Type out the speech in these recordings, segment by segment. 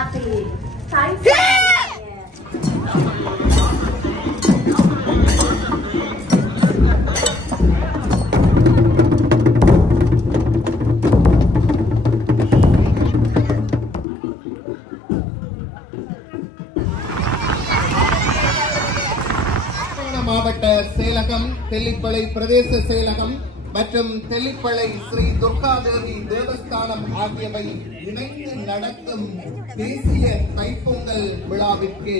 අපි සයිස් மாவட்ட செயலகம், தெல்லிப்பளை பிரதேச செயலகம் மற்றும் தெல்லிப்பளை ஸ்ரீ துர்காதேவி தேவஸ்தானம் ஆகியவை இணைந்து நடத்தும் தேசிய தைப்பொங்கல் விழாவிற்கு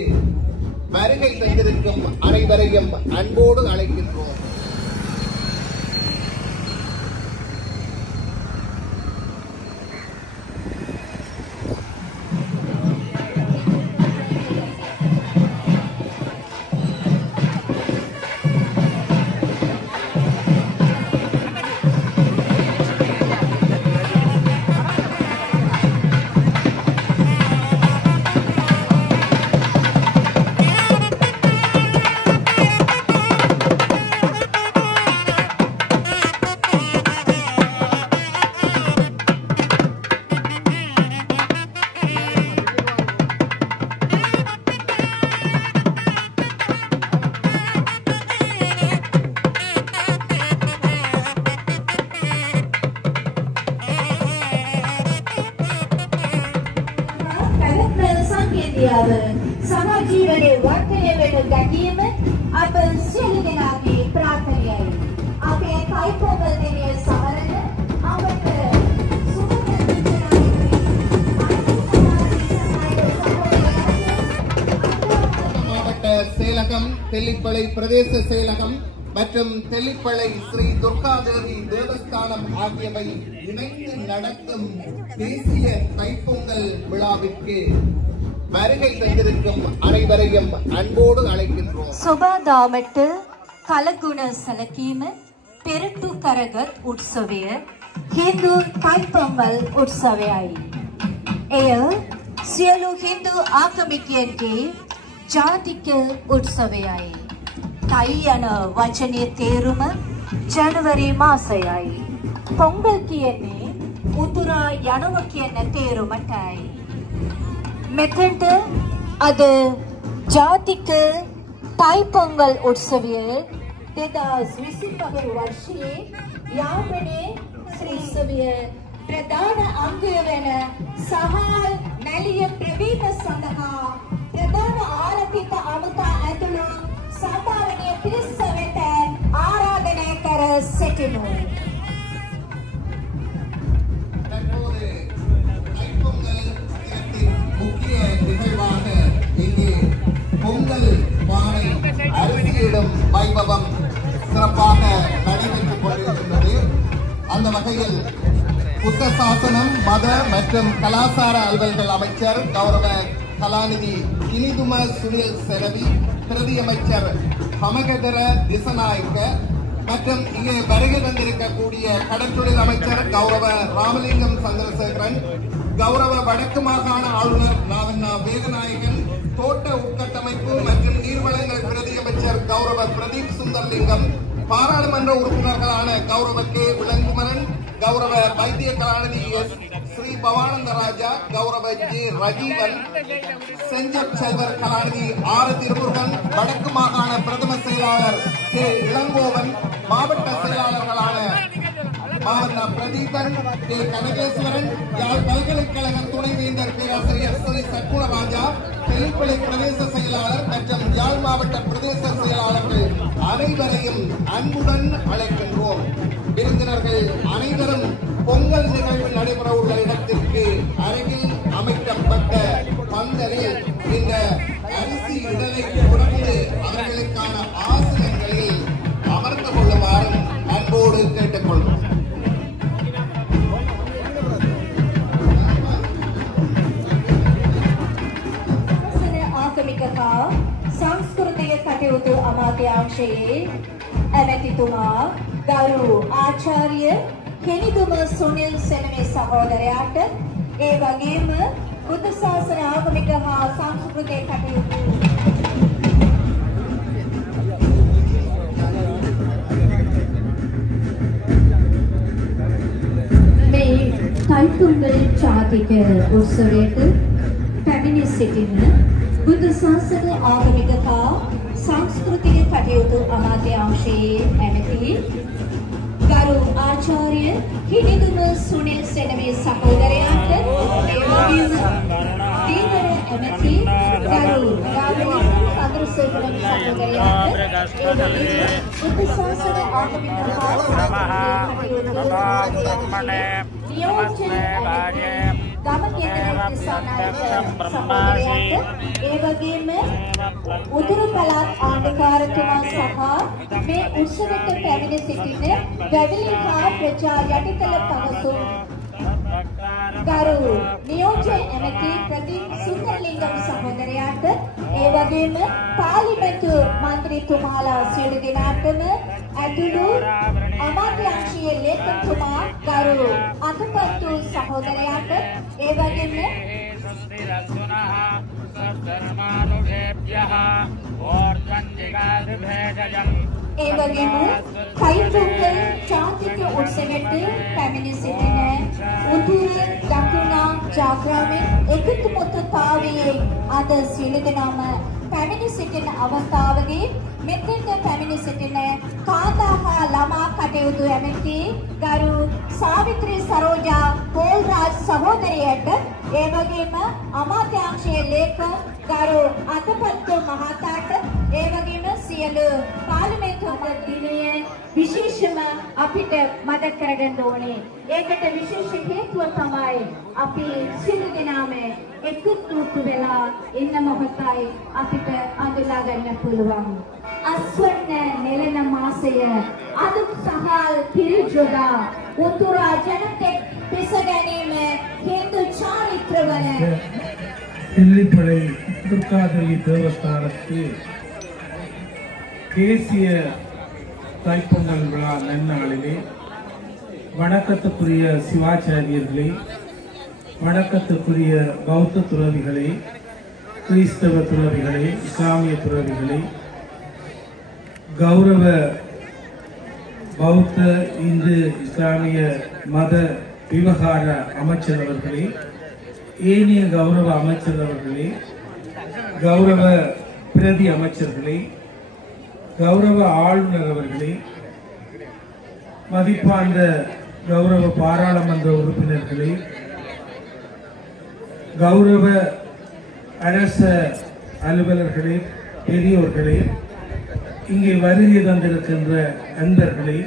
வருகை தந்திருக்கும் அனைவரையும் அன்போடு அழைக்கின்றோம். සමාජීවනයේ වර්ධනය වෙන ගැටීම අප සියලු දෙනාගේ ප්‍රාර්ථනයයි. අපේ තයිපොඟල් දිනය සමරන අපට மாவட்ட செயலகம், தெல்லிப்பளை பிரதேச செயலகம் மற்றும் தெல்லிப்பளை ஸ்ரீ துர்காதேவி தேவஸ்தானம் ஆகியவை இணைந்து நடத்தும் தேசிய தைப்பொங்கல் விழாவிற்கு வருகை தந்திருக்கும் அனைவரையும் அன்போடு அழைக்கின்றோம். සොබාදාමට කලගුණ සැලකීම පෙරටු කරගත් උත්සවය හින්දු තයිපොංගල් උත්සවයයි. එය සියලු හින්දු ආගමිකයන්ගේ ජාතික උත්සවයයි. තයි යන වචනේ තේරුම ජනවරි මාසයයි. පොංගල් කියන්නේ උතුරා යනව කියන තේරුමටයි. මෙතෙන්ට අද ජාතික තයිපොංගල් උත්සවය 2025 වර්ෂයේ යාපනයේ ශ්‍රී උත්සවය ප්‍රධාන අංගය වෙන සහල් මැලිය ප්‍රවීම සඳහා ප්‍රධාන ආරම්භික අමුතා ඇතුළු සාධාරණීය පිරිස වෙත ආරාධනය කර සිටිනු. முக்கிய நிகழ்வாக இங்கே பொங்கல் பானை அரிசியிடும் வைபவம் சிறப்பாக நடைபெற்றுக் கொண்டிருக்கின்றது. அந்த வகையில் புத்த சாசனம், மத மற்றும் கலாச்சார அலுவல்கள் அமைச்சர் கௌரவ கலாநிதி கினிதும சுனில் செலவி, பிரதி அமைச்சர் ஹமகதர திசநாயக்க மற்றும் இங்கே வருகை தந்திருக்கக்கூடிய கடற்றொழில் அமைச்சர் கௌரவ ராமலிங்கம் சந்திரசேகரன், கௌரவ வடக்கு மாகாண ஆளுநர் நாவண்ணா வேதநாயகன், தோட்ட உட்கட்டமைப்பு மற்றும் நீர்வளங்கள் பிரதி அமைச்சர் கௌரவ பிரதீப் சுந்தர்லிங்கம், பாராளுமன்ற உறுப்பினர்களான கௌரவ கே விலங்குமரன், கௌரவ வைத்திய கலாநிதி எஸ் ஸ்ரீ பவானந்த ராஜா, கௌரவ ஜே ரஜீவன், செஞ்சப் செல்வர் கலாநிதி ஆர் திருமுருகன், வடக்கு மாகாண பிரதம செயலாளர் கே இளங்கோவன், மாவட்ட செயலாளர்களான மாவட்ட பிரதீபன், கே கனகேஸ்வரன், யாழ் பல்கலைக்கழக துணைவேந்தர் பேராசிரியர் ஸ்ரீ சக்குணராஜா, தெல்லிப்பளை பிரதேச செயலாளர் மற்றும் யாழ் மாவட்ட பிரதேச செயலாளர்கள் அனைவரையும் அன்புடன் அழைக்கின்றோம். விருந்தினர்கள் அனைவரும் பொங்கல் நிகழ்வு நடைபெற உள்ள இடத்திற்கு அருகில் அமைக்கப்பட்ட பந்தலில் இந்த அரிசி இடலை கொடுத்து அவர்களுக்கான ஆசனங்களில் அமர்ந்து கொள்ளுமாறு அன்போடு கேட்டுக்கொள்வோம். ආගමික හා සංස්කෘතික කටයුතු අමාත්‍යාංශයේ ඇමතිතුමා ගරු ආචාර්ය කෙනිදුම සුනිල් සෙනමේ සහෝදරයාට ඒ වගේම බුද්ධ ශාසන ආගමික හා සංස්කෘතික කටයුතු මේ තයිපොංගල් ජාතික උත්සවයට පැමිණි සිටින බුදු සාසන ආගමික හා සංස්කෘතික කටයුතු අමාත්‍යාංශයේ ඇමති ගරු ආචාර්ය හිනිදුම සුනිල් සෙනවි සහෝදරයාට ඒ වගේම දීවර ඇමති ගරු රාවණී සඳරුසේකරන් සහෝදරයාට ඒ වගේම බුදු සාසන ආගමික හා සංස්කෘතික ගම කේන්ද්‍රීය දිසානායක සහෝදරයාට ඒ වගේම උතුරු පළාත් ආණ්ඩුකාරතුමා සහ මේ උත්සවයට පැමිණ සිටින වැවිලි හා ප්‍රජා යටිතල පනසුම් ගරු නියෝජ්‍ය ඇමති ප්‍රදීප් සුන්දරලිංගම් සහෝදරයාට ඒ වගේම පාර්ලිමේන්තු මන්ත්‍රීතුමාලා සියලු දෙනාටම ඇතුළු අමාත්‍යාංශීය ලේකම්තුමා ගරු අතපත්තු සහෝදරයාට ඒ වගේම ඒ වගේම කයිතුංගල් ජාතික උත්සවයට පැමිණ සිටින උතුර දකුණ ජාග්‍රාමයේ එකතුමුතුතාවයේ අද සියලු දෙනාම පැමිණ සිටින අවස්ථාවේදී මෙතෙන්ට පැමිණ සිටින කාන්තා හා ළමා කටයුතු ඇමති ගරු සාවිත්‍රී සරෝජා පෝල්රාජ් සහෝදරියට ඒ වගේම අමාත්‍යාංශයේ ලේකම් ගරු අතපත්තු මහතාට ඒ වගේම සියලු පාර්ලිමේන්තු දිනය විශේෂම අපිට මතක් කරගන්න ඕනේ. ඒකට විශේෂ හේතුව තමයි අපි සියලු දෙනාම එකතු වෙලා ඉන්න මොහොතයි අපිට අඳුලා ගන්න පුළුවන්. අස්වර්ණ නෙළන මාසය අදුක් සහල් කිරිජොදා උතුරා ජනතෙක් පිස ගැනීම හින්දු චාරිත්‍රවන தெல்லிப்பளை துர்காதேவி தேவஸ்தானத்தில் தேசிய தைப்பொங்கல் விழா நன்னாளிலே வணக்கத்துக்குரிய சிவாச்சாரியர்களே, வணக்கத்துக்குரிய பௌத்த துறவிகளே, கிறிஸ்தவ துறவிகளே, இஸ்லாமிய துறவிகளே, கௌரவ பௌத்த இந்து இஸ்லாமிய மத விவகார அமைச்சர் அவர்களே, ஏனைய கௌரவ அமைச்சர் அவர்களே, கௌரவ பிரதி அமைச்சர்களே, கௌரவ ஆளுநர் அவர்களே, மதிப்பார்ந்த கௌரவ பாராளுமன்ற உறுப்பினர்களே, கௌரவ அரச அலுவலர்களே, பெரியோர்களே, இங்கே வருகை தந்திருக்கின்ற அன்பர்களே,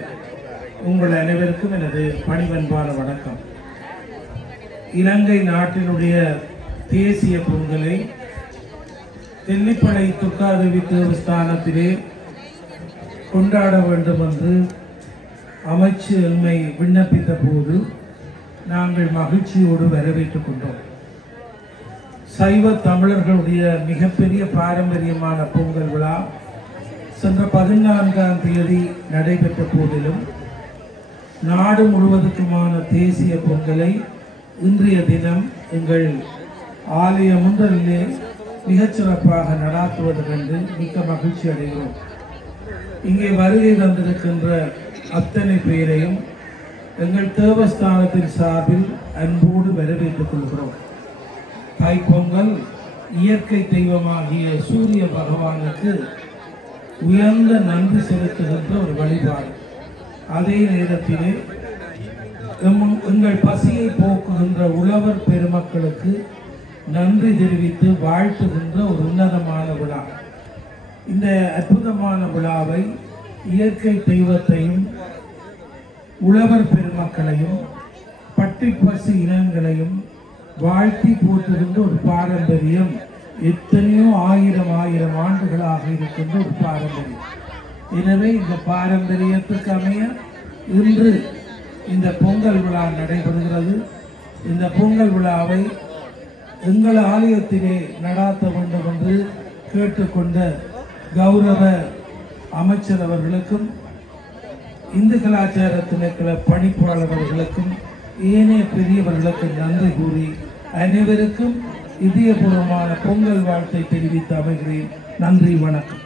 உங்கள் அனைவருக்கும் எனது பணிவன்பான வணக்கம். இலங்கை நாட்டினுடைய தேசிய பொங்கலை தெல்லிப்பளை துர்காதேவி தேவஸ்தானத்திலே கொண்டாட வேண்டும் என்று அமைச்சு எம்மை விண்ணப்பித்த போது நாங்கள் மகிழ்ச்சியோடு வரவேற்றுக் கொண்டோம். சைவ தமிழர்களுடைய மிகப்பெரிய பாரம்பரியமான பொங்கல் விழா சென்ற 14ஆம் தேதி நடைபெற்ற போதிலும் நாடு முழுவதுக்குமான தேசிய பொங்கலை இன்றைய தினம் எங்கள் ஆலய முன்றலிலே மிகச்சிறப்பாக நடாத்துவது கண்டு மிக்க மகிழ்ச்சி அடைகிறோம். இங்கே வருகை தந்திருக்கின்ற அத்தனை பேரையும் எங்கள் தேவஸ்தானத்தின் சார்பில் அன்போடு வரவேற்றுக் கொள்கிறோம். தைப்பொங்கல் இயற்கை தெய்வமாகிய சூரிய பகவானுக்கு உயர்ந்த நன்றி செலுத்துகின்ற ஒரு வழிபாடு. அதே நேரத்திலே எங்கள் பசியை போக்குகின்ற உழவர் பெருமக்களுக்கு நன்றி தெரிவித்து வாழ்த்துகின்ற ஒரு உன்னதமான விழா. இந்த அற்புதமான விழாவை இயற்கை தெய்வத்தையும் உழவர் பெருமக்களையும் பட்டி பசு இனங்களையும் வாழ்த்தி போற்றுகின்ற ஒரு பாரம்பரியம் எத்தனையோ ஆயிரம் ஆண்டுகளாக இருக்கின்ற ஒரு பாரம்பரியம். எனவே இந்த பாரம்பரியத்துக்கு அமைய இன்று இந்த பொங்கல் விழா நடைபெறுகிறது. இந்த பொங்கல் விழாவை எங்கள் ஆலயத்திலே நடாத்த வேண்டும் என்று கேட்டுக்கொண்ட கௌரவ அமைச்சர் அவர்களுக்கும் இந்து கலாச்சார திணைக்கள பணிப்பாளர்களுக்கும் ஏனைய பெரியவர்களுக்கும் நன்றி கூறி அனைவருக்கும் இதயபூர்வமான பொங்கல் வாழ்த்தை தெரிவித்து அமைகிறேன். நன்றி, வணக்கம்.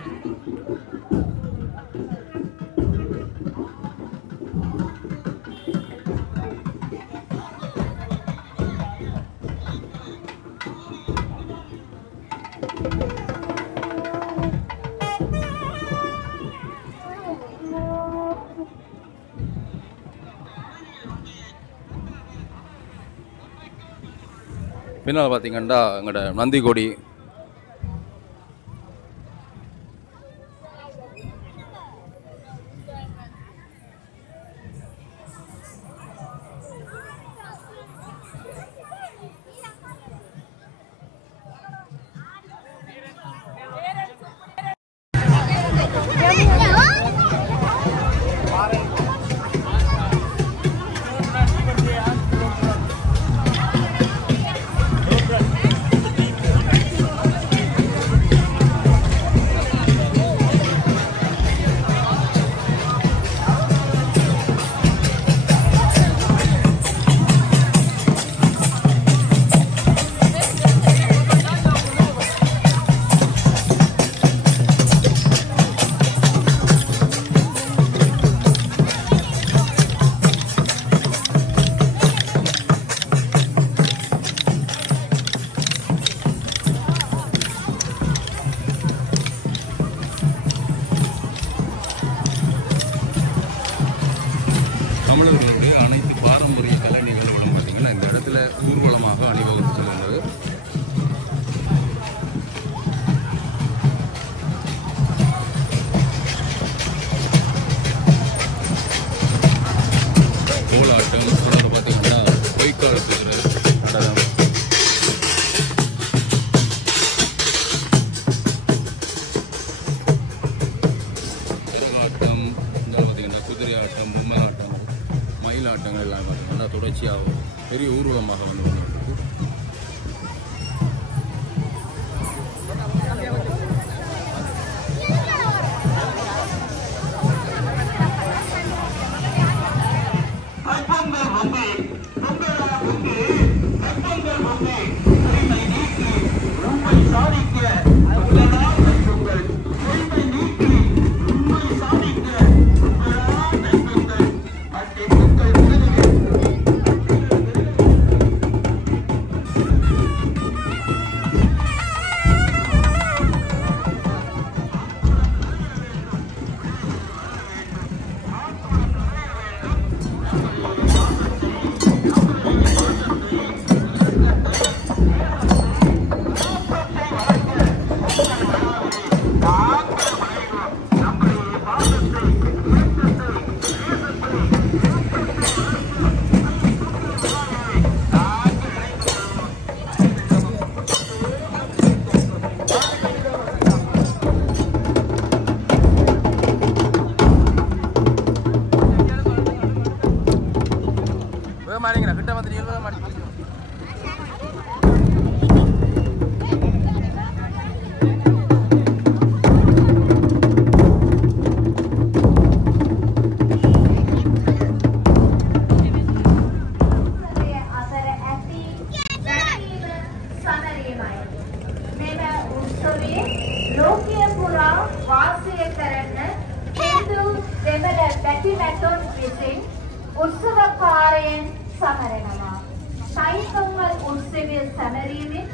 பின்னால் பார்த்தீங்கன்னா எங்களோட நந்தி கொடி, தமிழர்களுடைய அனைத்து பாரம்பரிய கலை நிகழ்வுகளும் பார்த்தீங்கன்னா இந்த இடத்துல ஊர்வலமாக அணிவகுத்து செல்கின்றது. கோலாட்டம் தொடர்ந்து பார்த்தீங்கன்னா பொய்க்கால் குதிரை நடனம், கரகாட்டம், பார்த்தீங்கன்னா குதிரை ஆட்டம், பொம்மை ஆட்டம், மயிலாட்டங்கள் எல்லாம் பார்த்தீங்கன்னா தொடர்ச்சியாக பெரிய ஊர்வலமாக வந்து கொண்டிருக்கு. கிட்ட வந்து උත්සවකාරයන් සමරනවා. සයිකම්වල් උත්සවය සැමරීමෙන්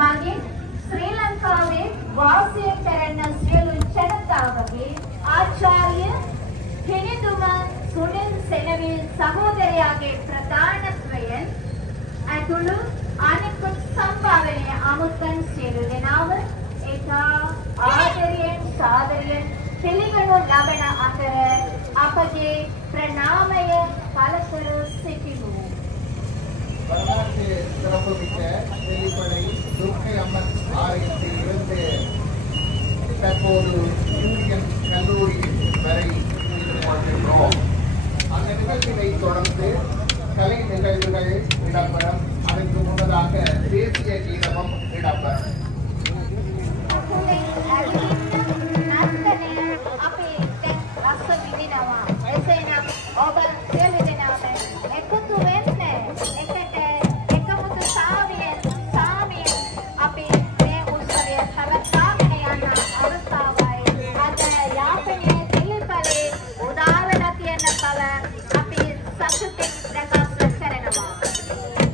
මගින් ශ්‍රී ලංකාවේ වාසය කරන සියලු ජනතාවගේ ආචාර්ය හිනිදුම සුනිල් සෙනවිල් සහෝදරයාගේ ප්‍රධානත්වයෙන් ඇතුළු අනෙකුත් සම්භාවනීය අමුත්තන් සියලු දෙනාම ඒකා ආදරයෙන් සාදරයෙන් පිළිගනු ලබන අතර අපගේ ප්‍රණාමය පළතුර සිටිමු. வரலாற்று சிறப்புமிக்க வெளிப்படை துர்க்கை அம்மன் ஆலயத்தில் இருந்து தற்போது யூனியன் கல்லூரி வரை ஈடுபட்டிருக்கிறோம். அந்த நிகழ்ச்சியை தொடர்ந்து கலை நிகழ்வுகள் இடம்பெறும். அதற்கு முன்னதாக தேசிய கீதமும் இடம்பெறும்.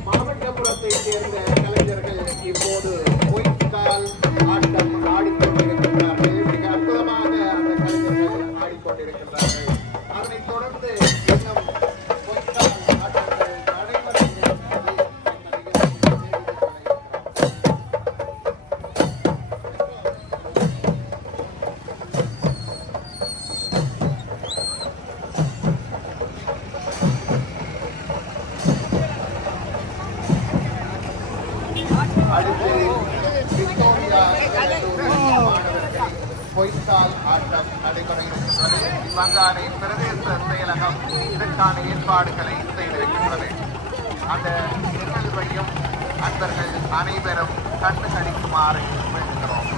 மாவட்டப்புறத்தை சேர்ந்த கலைஞர்கள் இப்போது அடுத்து விக்டோரியா மாணவர்களின் பொய்த்தால் ஆட்டம் நடைபெற இருக்கின்றது. பங்கானை பிரதேச செயலகம் இதற்கான ஏற்பாடுகளை செய்திருக்கின்றது. அந்த நிகழ்வையும் அன்பர்கள் அனைவரும் கண்டுகளிக்குமாறு வேண்டுகிறோம்.